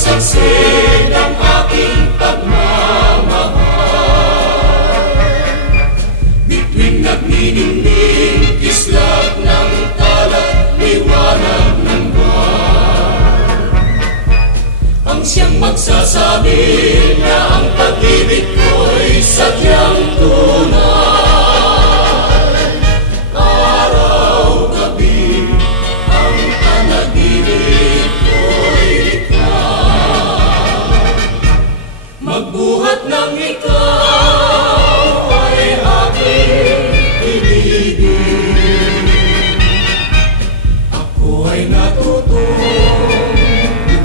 saksi ng aking pagmamahal. Bituin nagniningning, kislap ng talat, liwanag ng buwan. Ang siyang magsasabi na ang pag-ibig ko'y sadyang tunay. Magbuhat ng ikaw ay aking inibig. Ako ay natutong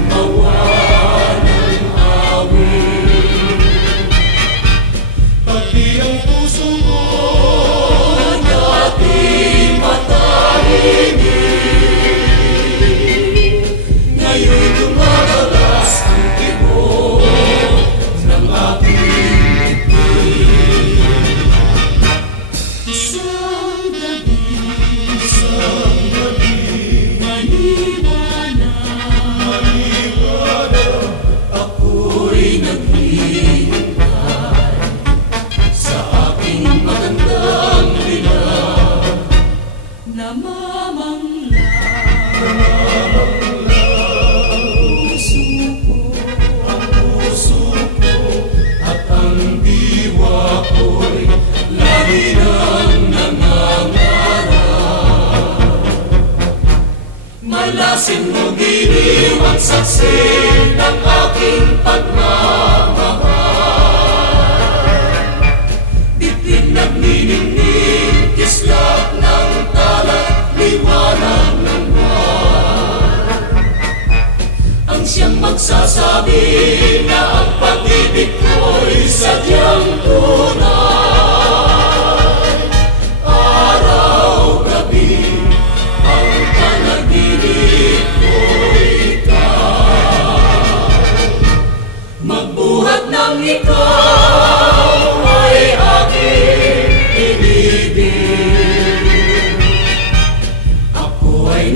gumawa ng awit. Pati ang puso ko dati matahimik, ngayon lumagalas ang tibok ng aking bibig. Isang gabi, maliwanag, ako'y naghihintay sa aking magandang dilag. Namamanglang puso ko at ang diwa ko'y lagi nang nangangarap. Malasin mo giliw ang saksi ng aking pagmamahal. Bituin nagniningning, kislap ng talat, liwanag ng buwan. Ang siyang magsasabi na ang pag-ibig ko'y sadyang tunay. Araw-gabi, ang panaginip ko'y ikaw. Magbuhat ng ikaw ay aking inibig. Ako ay